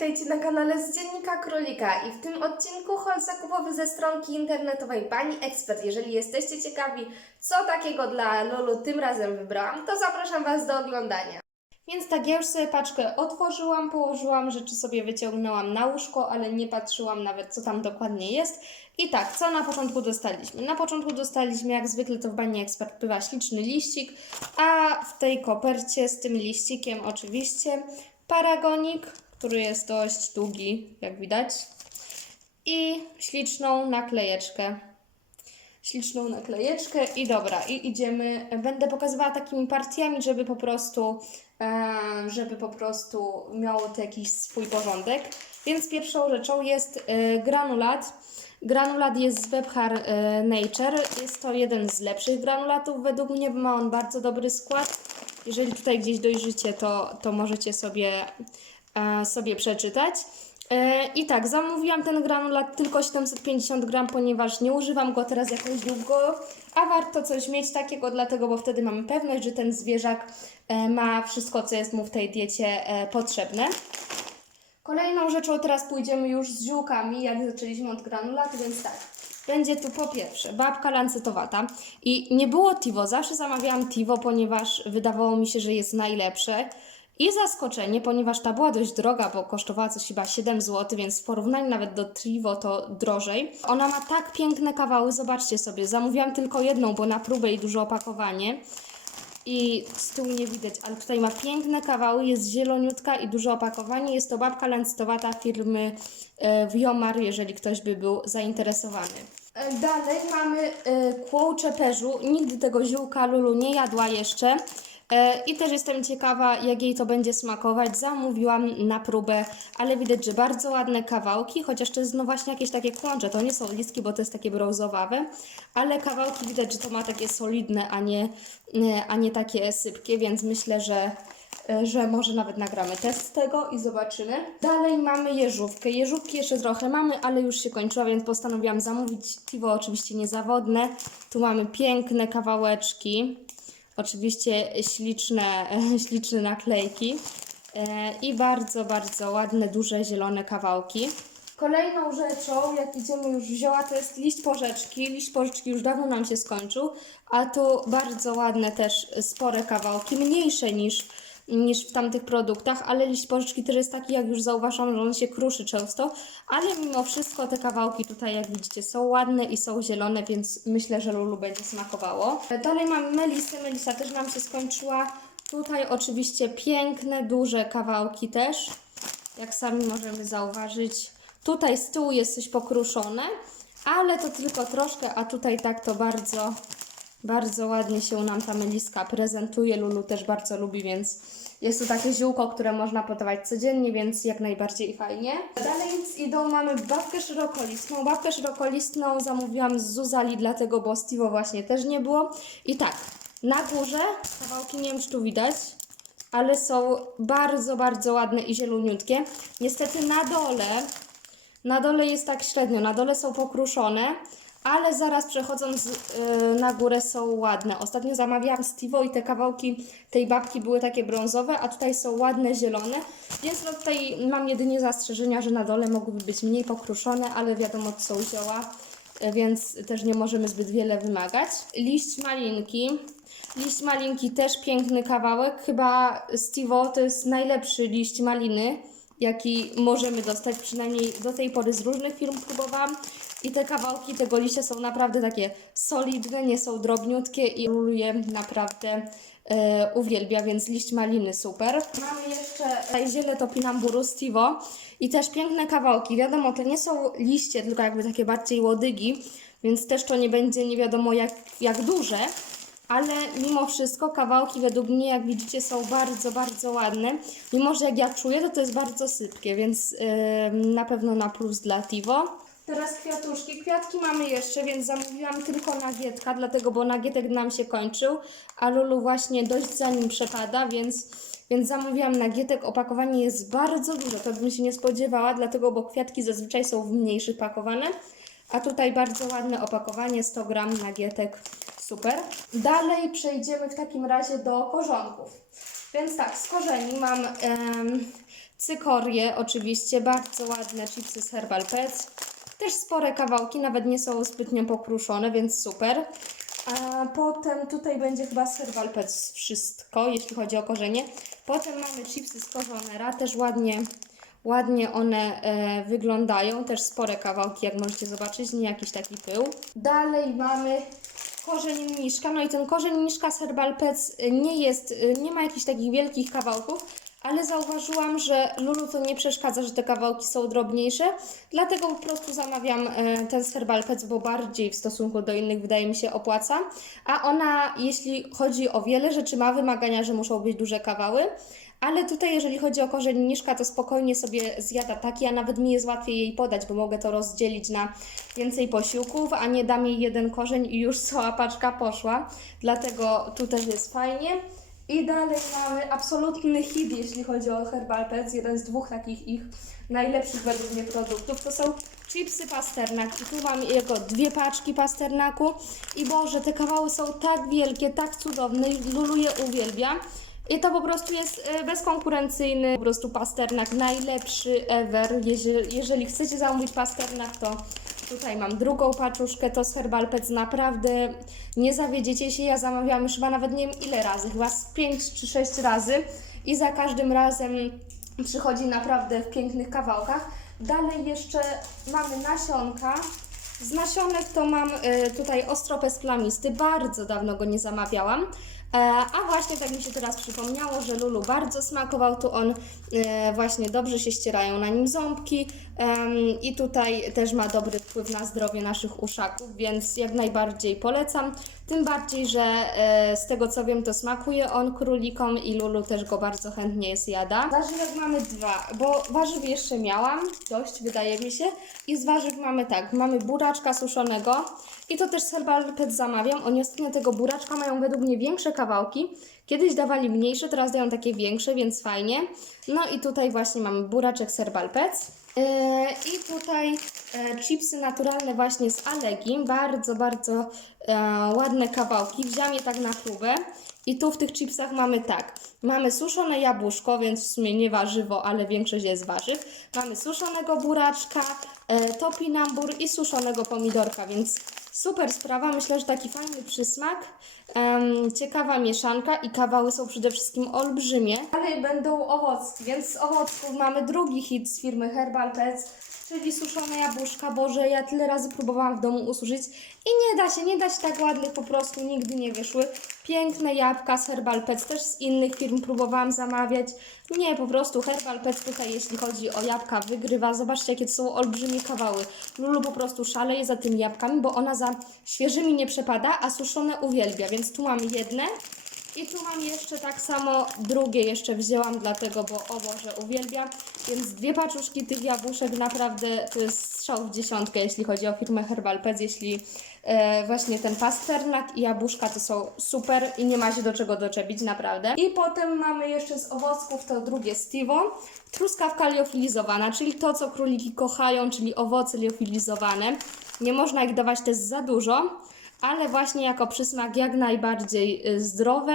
witajcie na kanale z Dziennika Królika i w tym odcinku haul zakupowy ze stronki internetowej Pani Ekspert. Jeżeli jesteście ciekawi, co takiego dla Lulu tym razem wybrałam, to zapraszam Was do oglądania. Więc tak, ja już sobie paczkę otworzyłam, położyłam, rzeczy sobie wyciągnęłam na łóżko, ale nie patrzyłam nawet, co tam dokładnie jest. I tak, co na początku dostaliśmy? Na początku dostaliśmy, jak zwykle to w Bani Ekspert bywa śliczny liścik, a w tej kopercie z tym liścikiem oczywiście paragonik, który jest dość długi, jak widać, i śliczną naklejeczkę. Śliczną naklejeczkę i dobra, i idziemy. Będę pokazywała takimi partiami, żeby po prostu, e, żeby po prostu miało to jakiś swój porządek. Więc pierwszą rzeczą jest e, granulat. Granulat jest z Webhar e, Nature. Jest to jeden z lepszych granulatów według mnie, ma on bardzo dobry skład. Jeżeli tutaj gdzieś dojrzycie, to, to możecie sobie, sobie przeczytać. E, I tak, zamówiłam ten granulat tylko 750 gram, ponieważ nie używam go teraz jakoś długo, a warto coś mieć takiego, dlatego, bo wtedy mamy pewność, że ten zwierzak e, ma wszystko, co jest mu w tej diecie e, potrzebne. Kolejną rzeczą teraz pójdziemy już z ziółkami, jak zaczęliśmy od granulatu, więc tak. Będzie tu po pierwsze babka lancetowata i nie było Tivo, zawsze zamawiałam Tivo, ponieważ wydawało mi się, że jest najlepsze. I zaskoczenie, ponieważ ta była dość droga, bo kosztowała coś chyba 7 zł, więc w porównaniu nawet do Trivo to drożej. Ona ma tak piękne kawały, zobaczcie sobie. Zamówiłam tylko jedną, bo na próbę i duże opakowanie. I z tyłu nie widać, ale tutaj ma piękne kawały, jest zieloniutka i duże opakowanie. Jest to babka lancetowata firmy e, Wiomar, jeżeli ktoś by był zainteresowany. E, Dalej mamy e, kłoł czeperzu. Nigdy tego ziółka Lulu nie jadła jeszcze. E, I też jestem ciekawa, jak jej to będzie smakować. Zamówiłam na próbę, ale widać, że bardzo ładne kawałki, chociaż to jest no właśnie jakieś takie kłącze. To nie są listki, bo to jest takie brązowawe, ale kawałki widać, że to ma takie solidne, a nie, a nie takie sypkie, więc myślę, że e, że może nawet nagramy test tego i zobaczymy. Dalej mamy jeżówkę. Jeżówki jeszcze trochę mamy, ale już się kończyła, więc postanowiłam zamówić Tivo, oczywiście niezawodne. Tu mamy piękne kawałeczki. Oczywiście śliczne, śliczne naklejki e, i bardzo, bardzo ładne, duże, zielone kawałki. Kolejną rzeczą, jak idziemy już wzięła, to jest liść porzeczki. Liść porzeczki już dawno nam się skończył, a tu bardzo ładne też spore kawałki, mniejsze niż, niż w tamtych produktach, ale liść porzeczki też jest taki, jak już zauważam, że on się kruszy często, ale mimo wszystko te kawałki tutaj, jak widzicie, są ładne i są zielone, więc myślę, że Lulu będzie smakowało. Dalej mamy melisę, melisa też nam się skończyła. Tutaj oczywiście piękne, duże kawałki też, jak sami możemy zauważyć. Tutaj z tyłu jest coś pokruszone, ale to tylko troszkę, a tutaj tak to bardzo, bardzo ładnie się nam ta meliska prezentuje. Lulu też bardzo lubi, więc jest to takie ziółko, które można podawać codziennie, więc jak najbardziej fajnie. Dalej idą mamy babkę szerokolistną. Babkę szerokolistną zamówiłam z Zuzali, dlatego, bo Steve'o właśnie też nie było. I tak, na górze kawałki, nie wiem czy tu widać, ale są bardzo, bardzo ładne i zieloniutkie. Niestety na dole, na dole jest tak średnio, na dole są pokruszone, ale zaraz przechodząc yy, na górę są ładne. Ostatnio zamawiałam Stivo i te kawałki tej babki były takie brązowe, a tutaj są ładne, zielone, więc no tutaj mam jedynie zastrzeżenia, że na dole mogłyby być mniej pokruszone, ale wiadomo, to są zioła, yy, więc też nie możemy zbyt wiele wymagać. Liść malinki. Liść malinki też piękny kawałek. Chyba Stivo to jest najlepszy liść maliny, jaki możemy dostać, przynajmniej do tej pory z różnych firm próbowałam. I te kawałki tego liścia są naprawdę takie solidne, nie są drobniutkie i Lulu je naprawdę e, uwielbia, więc liść maliny super. Mamy jeszcze tutaj ziele topinamburu Stivo i też piękne kawałki. Wiadomo, to nie są liście, tylko jakby takie bardziej łodygi, więc też to nie będzie nie wiadomo jak, jak duże, ale mimo wszystko kawałki według mnie, jak widzicie, są bardzo, bardzo ładne. Mimo, że jak ja czuję, to to jest bardzo sypkie, więc yy, na pewno na plus dla Tivo. Teraz kwiatuszki. Kwiatki mamy jeszcze, więc zamówiłam tylko nagietka, dlatego, bo nagietek nam się kończył, a Lulu właśnie dość za nim przepada, więc, więc zamówiłam nagietek. Opakowanie jest bardzo duże, to bym się nie spodziewała, dlatego, bo kwiatki zazwyczaj są w mniejszych pakowane. A tutaj bardzo ładne opakowanie, 100 gram nagietek, super. Dalej przejdziemy w takim razie do korzonków. Więc tak, z korzeni mam em, cykorie oczywiście, bardzo ładne chipsy z Herbal Pets. Też spore kawałki, nawet nie są zbytnio pokruszone, więc super. A potem tutaj będzie chyba z Herbal Pets wszystko, jeśli chodzi o korzenie. Potem mamy chipsy z korzonera, też ładnie, ładnie one e, wyglądają. Też spore kawałki, jak możecie zobaczyć, nie jakiś taki pył. Dalej mamy korzeń mniszka. No i ten korzeń mniszka z Herbal Pets y, nie jest, y, nie ma jakichś takich wielkich kawałków, ale zauważyłam, że Lulu to nie przeszkadza, że te kawałki są drobniejsze, dlatego po prostu zamawiam e, ten z Herbal Pets, bo bardziej w stosunku do innych wydaje mi się opłaca. A ona, jeśli chodzi o wiele rzeczy, ma wymagania, że muszą być duże kawały. Ale tutaj, jeżeli chodzi o korzeń mniszka, to spokojnie sobie zjada taki, a nawet mi jest łatwiej jej podać, bo mogę to rozdzielić na więcej posiłków, a nie dam jej jeden korzeń i już cała paczka poszła. Dlatego tu też jest fajnie. I dalej mamy absolutny hit, jeśli chodzi o Herbal Pets, jeden z dwóch takich ich najlepszych według mnie produktów. To są chipsy pasternak i tu mam jego dwie paczki pasternaku i Boże, te kawały są tak wielkie, tak cudowne Lulu je uwielbia. I to po prostu jest e, bezkonkurencyjny, po prostu pasternak, najlepszy ever. Jeżeli, chcecie zamówić pasternak, to tutaj mam drugą paczuszkę, to z Herbal Pets, naprawdę nie zawiedziecie się. Ja zamawiałam już chyba nawet nie wiem ile razy, chyba z 5 czy 6 razy i za każdym razem przychodzi naprawdę w pięknych kawałkach. Dalej jeszcze mamy nasionka. Z nasionek to mam y, tutaj ostropes plamisty, bardzo dawno go nie zamawiałam. E, a właśnie tak mi się teraz przypomniało, że Lulu bardzo smakował, tu on e, właśnie dobrze się ścierają na nim ząbki i tutaj też ma dobry wpływ na zdrowie naszych uszaków, więc jak najbardziej polecam. Tym bardziej, że e, z tego co wiem, to smakuje on królikom i Lulu też go bardzo chętnie zjada. Warzywek mamy dwa, bo warzyw jeszcze miałam, dość wydaje mi się. I z warzyw mamy tak, mamy buraczka suszonego i to też z Herbal Pet zamawiam. Oni ostatnio tego buraczka mają według mnie większe kawałki. Kiedyś dawali mniejsze, teraz dają takie większe, więc fajnie. No i tutaj właśnie mamy buraczek z Herbal Pets. Yy, I tutaj e, chipsy naturalne właśnie z Alegi. Bardzo, bardzo e, ładne kawałki. Wziąłem je tak na próbę. I tu w tych chipsach mamy tak. Mamy suszone jabłuszko, więc w sumie nie warzywo, ale większość jest warzyw. Mamy suszonego buraczka, e, topinambur i suszonego pomidorka, więc super sprawa. Myślę, że taki fajny przysmak. Em, ciekawa mieszanka i kawały są przede wszystkim olbrzymie. Dalej będą owocki, więc z owocków mamy drugi hit z firmy Herbal Pets, czyli suszone jabłuszka. Boże, ja tyle razy próbowałam w domu ususzyć i nie da się, nie da się tak ładnych po prostu, nigdy nie wyszły. Piękne jabłka z Herbal Pets, też z innych firm próbowałam zamawiać. Nie, po prostu Herbal Pets tutaj, jeśli chodzi o jabłka, wygrywa. Zobaczcie, jakie to są olbrzymie kawały. Lulu po prostu szaleje za tymi jabłkami, bo ona za świeżymi nie przepada, a suszone uwielbia. Więc tu mam jedne. I tu mam jeszcze tak samo drugie jeszcze wzięłam, dlatego, bo o Boże, uwielbiam. Więc dwie paczuszki tych jabłuszek, naprawdę to jest strzał w dziesiątkę, jeśli chodzi o firmę Herbal Pets, jeśli e, właśnie ten pasternak i jabłuszka to są super i nie ma się do czego doczepić, naprawdę. I potem mamy jeszcze z owoców to drugie Stivo, truskawka liofilizowana, czyli to, co króliki kochają, czyli owoce liofilizowane. Nie można ich dawać też za dużo, ale właśnie jako przysmak jak najbardziej y, zdrowe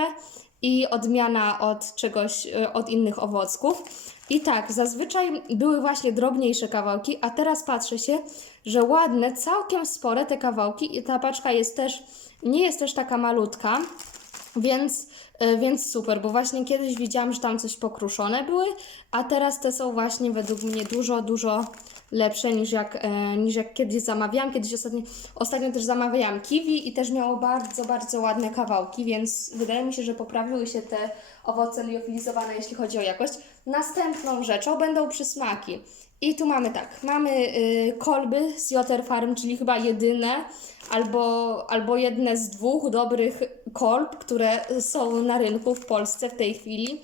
i odmiana od czegoś, y, od innych owocków. I tak, zazwyczaj były właśnie drobniejsze kawałki, a teraz patrzę się, że ładne, całkiem spore te kawałki i ta paczka jest też, nie jest też taka malutka, więc, y, więc super, bo właśnie kiedyś widziałam, że tam coś pokruszone były, a teraz te są właśnie według mnie dużo, dużo lepsze niż jak, e, niż jak kiedyś zamawiałam. Kiedyś ostatnio, ostatnio też zamawiałam kiwi i też miało bardzo, bardzo ładne kawałki, więc wydaje mi się, że poprawiły się te owoce liofilizowane, jeśli chodzi o jakość. Następną rzeczą będą przysmaki. I tu mamy tak, mamy y, kolby z Joter Farm, czyli chyba jedyne albo, albo jedne z dwóch dobrych kolb, które są na rynku w Polsce w tej chwili.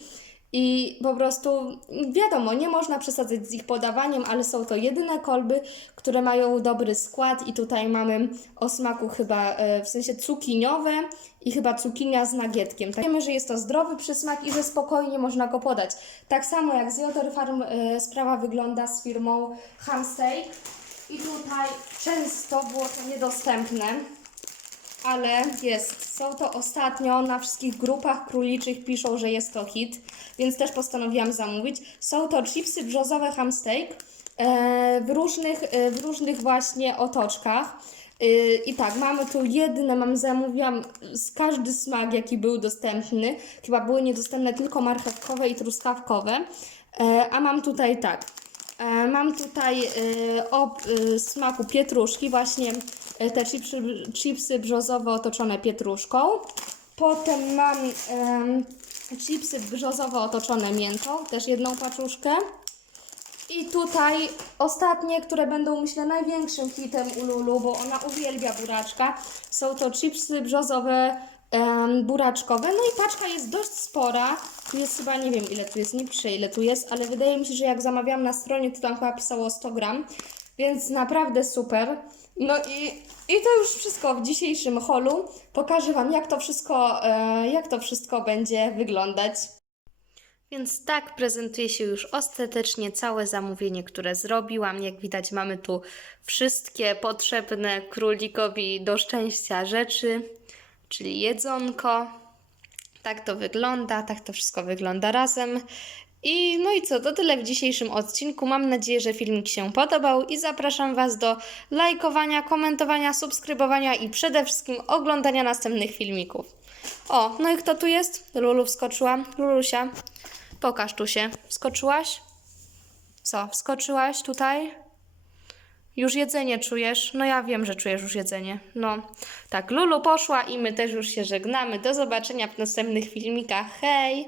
I po prostu wiadomo, nie można przesadzać z ich podawaniem, ale są to jedyne kolby, które mają dobry skład i tutaj mamy o smaku chyba e, w sensie cukiniowe i chyba cukinia z nagietkiem. Tak wiemy, że jest to zdrowy przysmak i że spokojnie można go podać. Tak samo jak z Joter Farm e, sprawa wygląda z firmą Hamsteak i tutaj często było to niedostępne. Ale jest. Są to ostatnio na wszystkich grupach króliczych piszą, że jest to hit, więc też postanowiłam zamówić. Są to chipsy brzozowe ham steak e, w różnych, e, w różnych właśnie otoczkach. E, I tak, mamy tu jedne, mam zamówiłam z każdy smak, jaki był dostępny. Chyba były niedostępne tylko marchewkowe i truskawkowe. A mam tutaj tak. Mam tutaj o smaku pietruszki, właśnie te chipsy, chipsy brzozowe otoczone pietruszką. Potem mam em, chipsy brzozowe otoczone miętą, też jedną paczuszkę. I tutaj ostatnie, które będą myślę największym hitem u Lulu, bo ona uwielbia buraczka, są to chipsy brzozowe em, buraczkowe. No i paczka jest dość spora. Tu jest chyba, nie wiem ile tu jest, nie piszę ile tu jest, ale wydaje mi się, że jak zamawiałam na stronie, to tam chyba pisało 100 gram, więc naprawdę super. No i, i to już wszystko w dzisiejszym holu. Pokażę Wam, jak to wszystko, e, jak to wszystko będzie wyglądać. Więc tak prezentuje się już ostatecznie całe zamówienie, które zrobiłam. Jak widać, mamy tu wszystkie potrzebne królikowi do szczęścia rzeczy, czyli jedzonko. Tak to wygląda, tak to wszystko wygląda razem. I no i co, to tyle w dzisiejszym odcinku. Mam nadzieję, że filmik się podobał i zapraszam Was do lajkowania, komentowania, subskrybowania i przede wszystkim oglądania następnych filmików. O, no i kto tu jest? Lulu wskoczyła. Lulusia, pokaż tu się. Wskoczyłaś? Co, wskoczyłaś tutaj? Już jedzenie czujesz? No ja wiem, że czujesz już jedzenie. No, tak, Lulu poszła i my też już się żegnamy. Do zobaczenia w następnych filmikach. Hej!